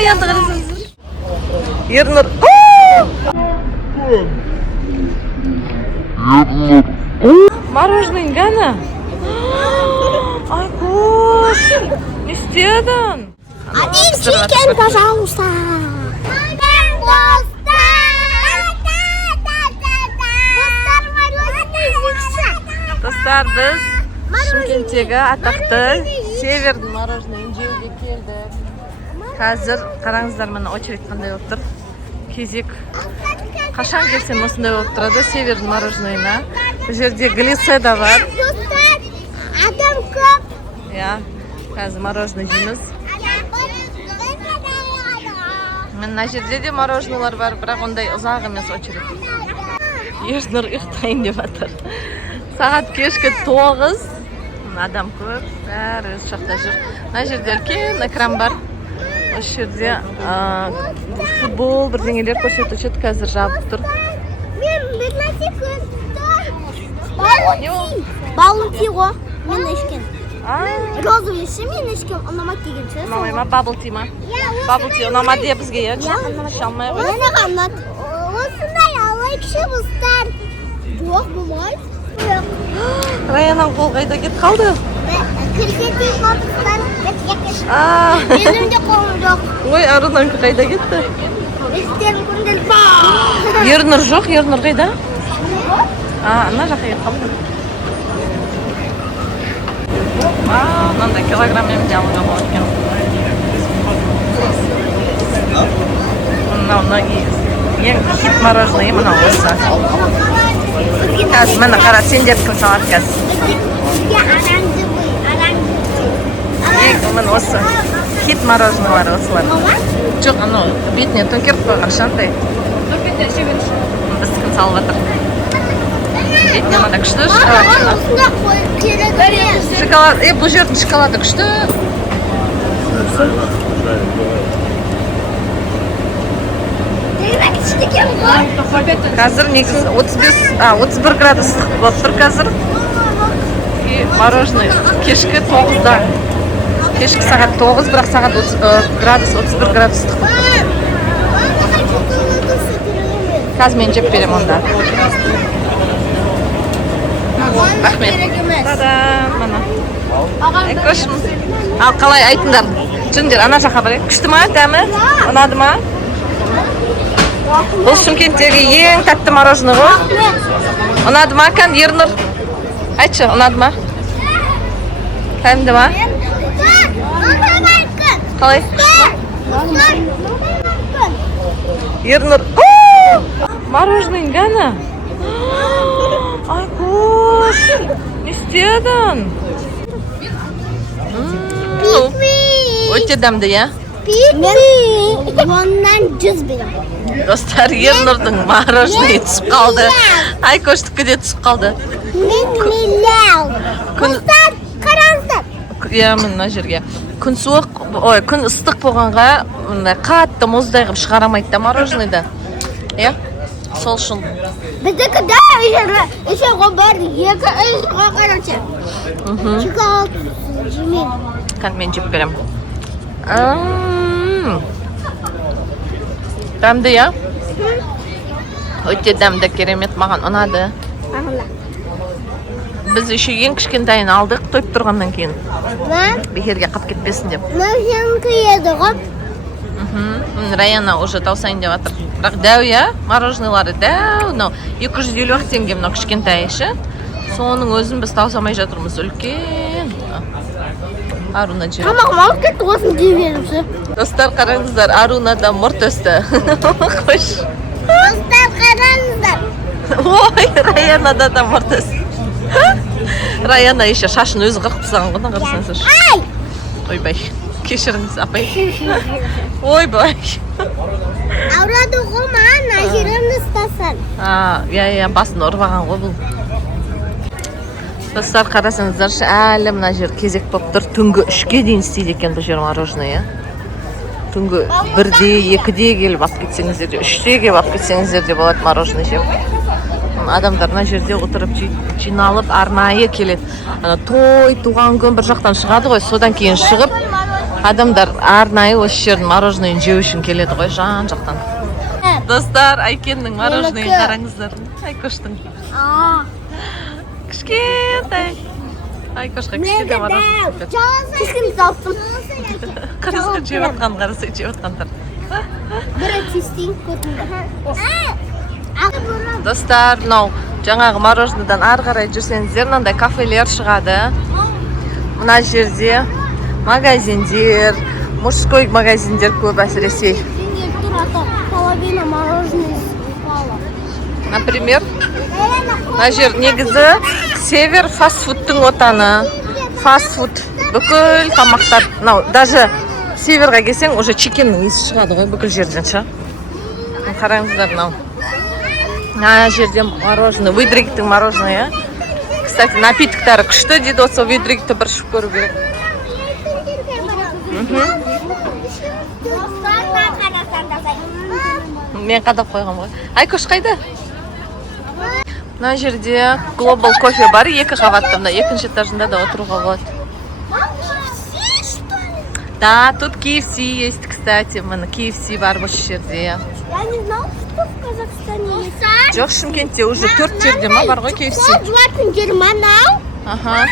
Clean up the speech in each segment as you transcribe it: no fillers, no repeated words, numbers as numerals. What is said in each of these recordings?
Раянды қарасаңыздар. Ернұр. Мороженое Гана. Ай, кош. Не істедің? Один чикен, пожалуйста. Достар, біз Шымкенттегі атақты Севердің мороженыйын жеуге келдік. Қазір қараңыздар, мына очередь қандай болып тұр. Кезек. Қашан келсем осындай болып тұрады Севердің мороженыйына. Бұл жерде глиседа бар. Адам көп. Я, қазір мороженый жейміз. Мына жерде де мороженыйлар бар, бірақ ондай ұзақ емес очередь. Ернұр ұйықтайын деп жатыр. Сағат кешкі 9. Адам көп, бәрі өз жақта жүр. Мына жерде үлкен экран бар. Осы жерде футбол, бірдеңелер көрсетуші қазір жабық тұр. Мен бір нәрсе көрдім. Баунти ғой. Мен ішкен. Розовый іші мен ішкен. Ұнамады деген сөз. Ұнамай ма? Бабл-ти ма? Бабл-ти ұнамады де бізге, е? Іше алмай ғой. Оны қанат. Осындай алай кіші бұстар. Жоқ, болмайды. Раянан қол қайда кет қалды? Кіргетей қорқыстан. Менің қолым жоқ. Ой, Арунан қайда кетті? Істерім күнділ. Ернұр жоқ, Ернұр қайда? Ана жаққа кет қалды. Мынандай килограммен де алуға болады екен. Мынау ең хит мороженое мынау осы. Қазір мені қара, сендер кім салады қазір? Мен осы хит мороженыйлар осылар. Жоқ, анау бетіне төңкеріп қойған шандай. Біз кім салып жатыр? Бетіне мында күшті шоколад. Бұл жердің шоколады күшті. Қазір негізі 31 градус болып тұр қазір. Мороженое кешкі 9-да. Кешкі сағат 9, бірақ сағат 31 градус болып тұр. Қазір мен жеп берем онда. Рахмет. Та-дам, мана. Көшім. Ал қалай айтыңдар? Жүндер, ана жаққа барайық. Күшті ма, дәмі? Ұнады ма? Бұл Шымкенттегі ең тәтті мороженое ғой. Ұнады ма, кән, Ернұр? Айтшы, ұнады ма? Кәнді ма? Қалай? Ернұр. Мороженое Гана. Ай, кош. Не істедің? Өте дәмді, я? Мен оннан 100 берем. Достар, Ернұрдың мороженое түсіп қалды. Ай, көштікі де түсіп қалды. Мен миллиал. Достар, қараңыздар. Я, мен мына жерге. Күн суық, күн ыстық болғанға қатты мұздай қып шығарамайды да мороженойды. Я? Сол үшін. Біздікі да еще ғобар, екі қараншы. Шоколад жемейм. Қан мен жеп берем. Дәмді, я? Өте дәмді, керемет, маған ұнады. Біз еще ең кішкентайын алдық, тойып тұрғаннан кейін. Бекерге қап кетпесін деп. Мәженкі еді ғып. Раяна уже таусайын деп атыр. Бірақ дәу, я? Мороженыйлары дәу. 250 теңге мына кішкентай еші. Соның өзін біз таусамай жатырмыз. Үлкен. Аруна жер. Тамағым алып кетті осын дей берімші. Достар, қараңыздар, Арунада мұрт өсті. Қош. Достар, қараңыздар. Ой, Раянада да мұрт өсті. Раяна еше шашын өзі қырқып тастаған ғой, қарасаңыздар. Ай! Ойбай, кешіріңіз, апай. Ойбай. Аурады ғома, нәжерімді ұстасын. Я, басын ұрбаған ғой бұл. Достар, қарасаңыздаршы, әлі мына жер кезек болып тұр. Түнгі 3-ге дейін істейді екен бұл жер мороженое. Түнгі 1-де, 2-де келіп алып кетсеңіздер де, 3-де келіп алып кетсеңіздер де болады мороженое жеп. Адамдар мына жерде отырып жиналып арнайы келеді. Той, туған күн бір жақтан шығады ғой, содан кейін шығып Адамдар арнайы осы жердің мороженыйын жеу үшін келеді ғой, жан жақтан. Достар, Айкеннің мороженыйын қараңыздар. Айкоштың. Кішкентай. Айкошқа кішкентай мороженый. Кішкентай алыптым. Қарасқа жеп атқан, қарасы жеп атқандар. Бірі тестейін көтінді. Достар, мынау жаңағы мороженыйдан ары қарай жүрсеңіздер, мынандай кафелер шығады. Мына жерде магазиндер, мужской магазиндер көп әсіресе. Половина мороженое упала. Например, мына жер негізі Север фастфудтың отаны. Фастфуд, бүкіл тамақтар. Даже Северға келсең, уже чикеннің иісі шығады ғой бүкіл жерден ше. Қараңыздар мынау. Мына жерде мороженое, Выдриктің мороженое. Кстати, напитоктары күшті дейді, осы Выдрикті бір ішіп көру керек. Мен қадап қойғам ғой. Айкош қайда? Мына жерде Global кофе бар, 2 қабатты, мына екінші этажында да отыруға болады. Да, тут KFC есть, кстати, мына KFC бар осы жерде. Я не знал, что в Казахстане есть. Жоқ, Шымкентте уже 4 жерде ма бар ғой KFC. Жуатын жер манау. Аха.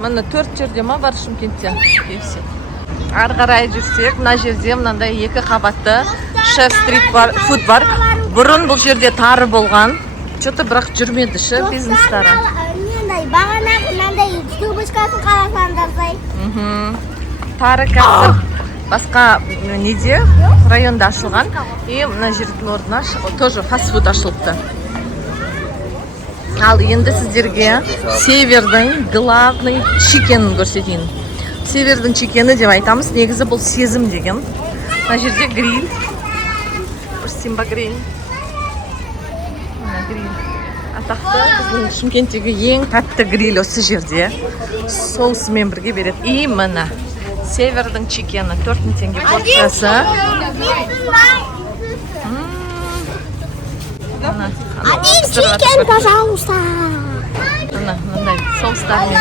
Мына 4 жерде ма бар Шымкентте KFC. Ары қарай жүрсек, мына жерде мынандай 2 қабатты Chef Street Food бар. Бұрын бұл жерде тары болған. Что-то бірақ жүрмеді ше бизнестары. Бағана мынандай трубочкасын қарасаңдардай. Тары қазір басқа неде районда ашылған. И мына жердің орнына тоже фастфуд ашылыпты. Ал енді сіздерге Севердің главный чикенін көрсетейін. Севердің чикені деп айтамыз, негізі бұл сезім деген. Мына жерде гриль. Симба гриль. Атақты біздің Шымкенттегі ең тәтті гриль осы жерде. Соусымен бірге береді. И мына Севердің чикені 4000 теңге порциясы. Один чикен, пожалуйста. Мынандай соустармен.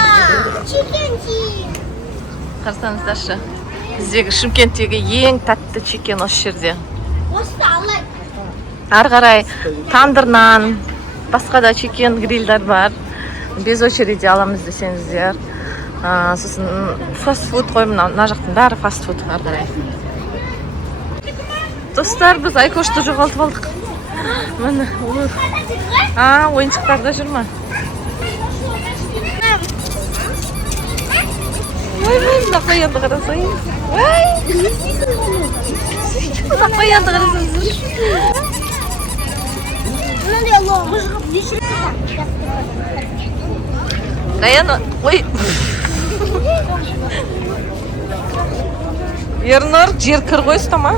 Қарсаңыздаршы. Біздегі Шымкенттегі ең тәтті чикен осы жерде. Ары қарай тандыр нан, басқа да чикен грильдар бар. Без очереди аламыз десеңіздер. Сосын фастфуд қой, мына жақтың бәрі фастфуд ары қарай. Достар, біз Айкошты жоғалтып алдық. Міне, ойыншықтарда жүр ма? Мына қоянды қарасайын. Мына қоянды қарасайын. Даяна, ой. Ернар, жер кір ғой ұстама.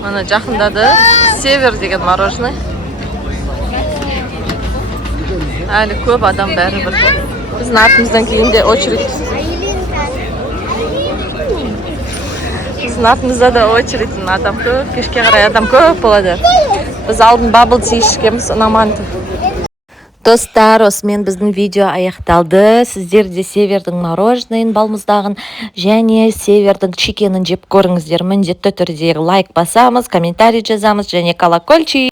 Мана жақындады. Север деген мороженый. Әлі көп адам бәрі бір. Біздің артымыздан кейінде очередь. Біздің артымызда да очередь адам көп. Кешке қарай адам көп болады. Біз алдын бабл ти ішкеміз, ұнаманды. Достар, осымен біздің видео аяқталды. Сіздер де Севердің мороженыйын, балмұздағын және Севердің чикенін жеп көріңіздер. Міндетті түрде лайк басамыз, комментарий жазамыз және колокольчик.